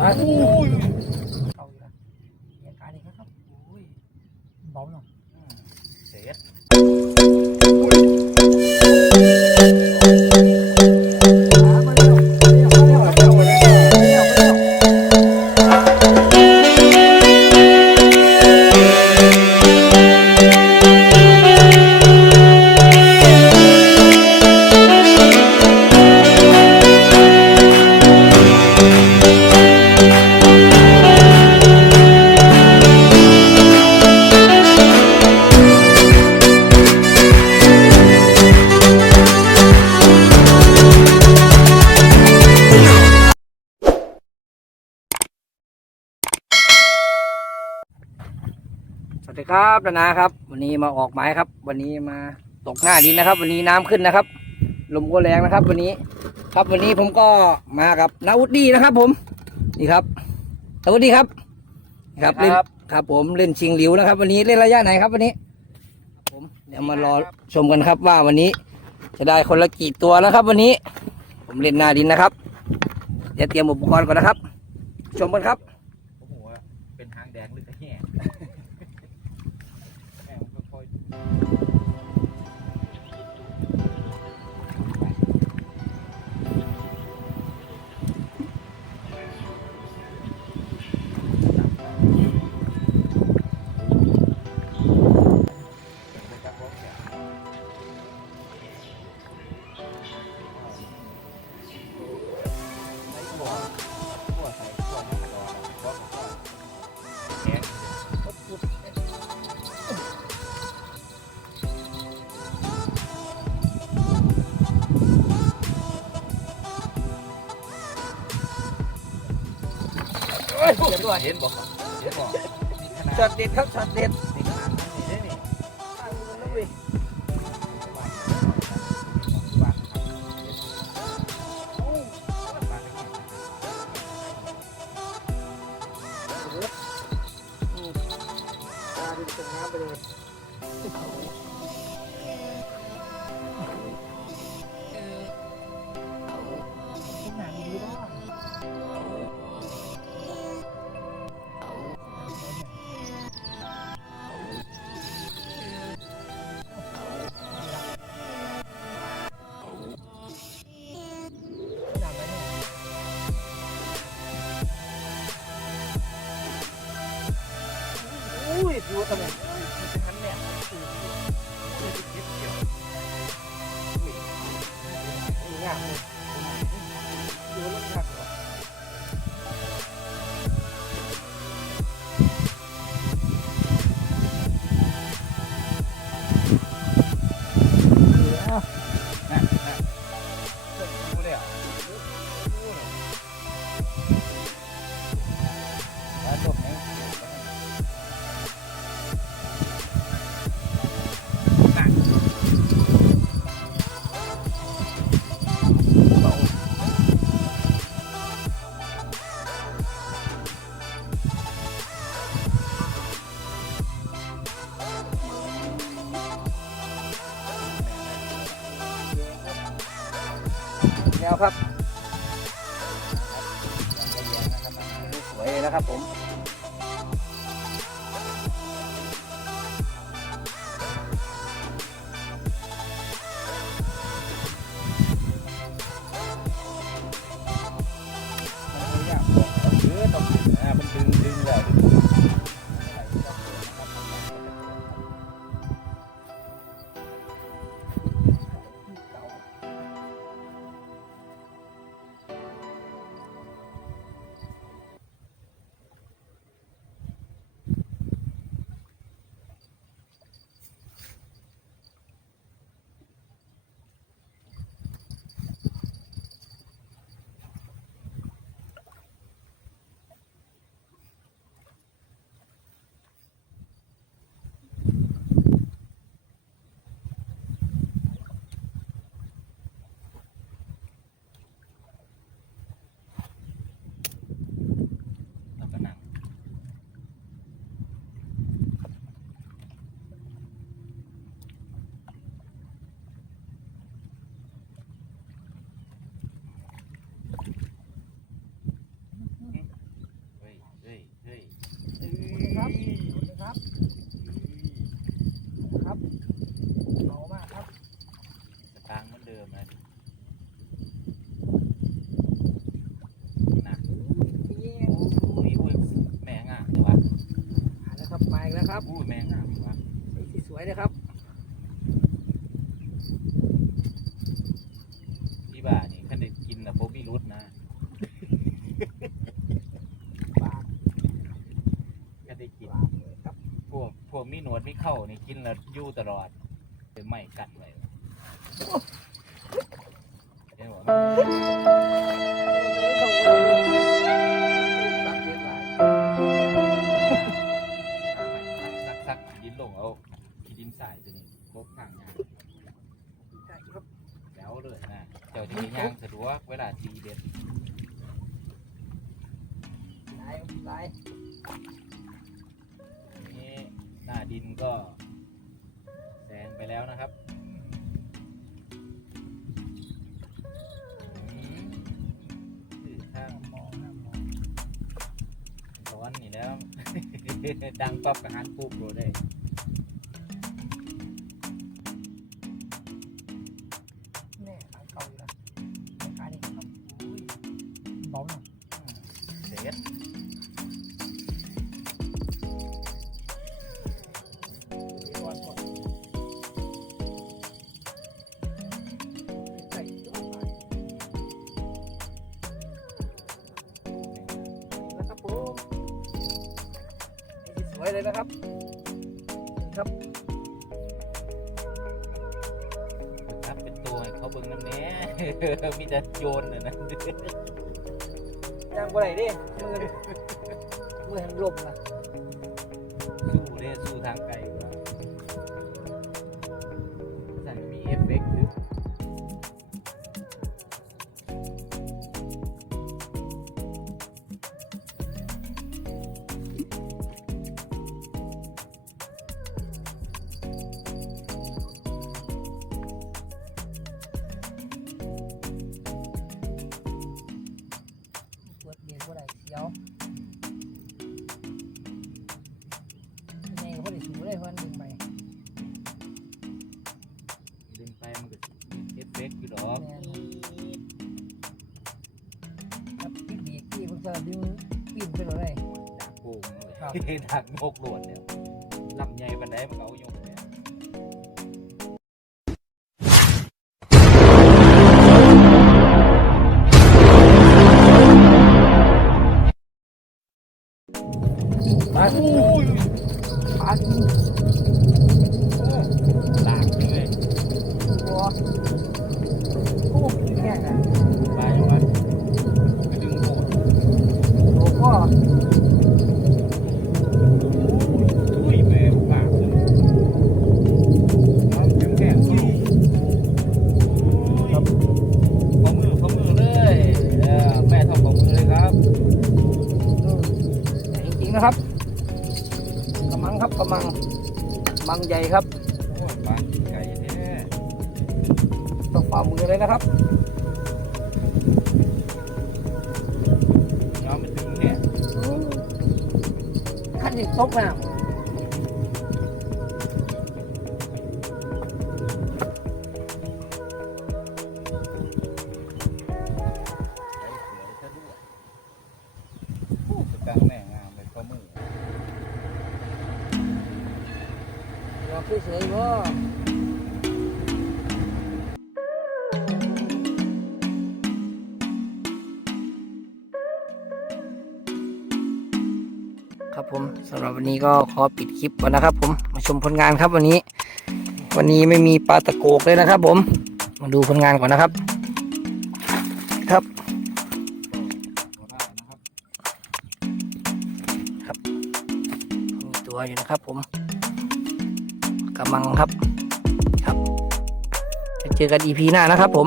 ตายโอ้ยเข้าอยู่แล้ว ดีครับดานาครับ วันนี้มาออกหมายครับ วันนี้มาตกหน้าดินนะครับ วันนี้น้ำขึ้นนะครับ ลมก็แรงนะครับ วันนี้ ครับวันนี้ผมก็มากับนาวุฒดีนะครับ ผมนี่ครับนาวุฒดีครับ ครับเล่นครับผมเล่นชิงหลิวนะครับ วันนี้เล่นระยะไหนครับวันนี้ครับผมเดี๋ยวมารอชมกันครับว่าวันนี้ จะได้คนละกี่ตัวนะครับ วันนี้ ผมเล่นหน้าดินนะครับ เดี๋ยวเตรียมอุปกรณ์ก่อนนะครับ ชมกันครับผมหัวเป็นหางแดงหรือ Thank you. ตัวเห็นบอกเห็นบอกนี่ขนาดช็อตเด็ดครับช็อตเด็ดนี่นี่นี่ อุ้ย แนวครับใจเย็นนะครับสวยเลยนะครับผม กินแล้วอยู่ตลอดเป็นไม่กัดไว้เห็นบ่ตัดเรียบร้อยซักซักดินลงเอาขี้ดินใส่ตัวนี้ครบข้างยางแล้วเลยนะเจ้าจะมีย่างสะดวกเวลาทีเด็ดลายลายนี้หน้าดินก็ ดังป๊อบกับฮันปุ๊บโดได้แน่หลังเก่าอยู่นะขานี่ครับอุ้ยเบาหน่อยเสร็จ วยเลยนะครับ ครับครับเป็นตัวให้เขาเบิ่งน้ำแหน่มีแต่โยนเลยนะยังบ่ได้เดิมือมือแห่งลมนะสู้เด้สู้ทางไกล ไงก็บ่ได้สูได้เพิ่นดึงไปดึงไปมันก็มีเอฟเฟกต์อยู่ดอกแม่นครับปิดเบียร์ที่เพิ่นจะดึงปีนไปเลยดากโป่งเลยครับดากโงกหลวดเนี่ยลำใหญ่ปันไดมันก็เอาอยู่ นะครับกำมังครับกำมังมังใหญ่ครับโอ้ยปลากินไก่แท้ต้องฝ่ามือเลยนะครับน้องมันถึงเนี่ยขั้นที่ตกน้ไำรอเฉยๆว่ครับผมสำหรับวันนี้ก็ขอปิดคลิปก่อนนะครับ ผมมาชมผลงานครับวันนี้ วันนี้ไม่มีปลาตะโกกเลยนะครับ ผมมาดูผลงานก่อนนะครับ ครับครับมีตัวอยู่นะครับผม กำลังครับ ครับจะเจอกันอีพีหน้านะครับผม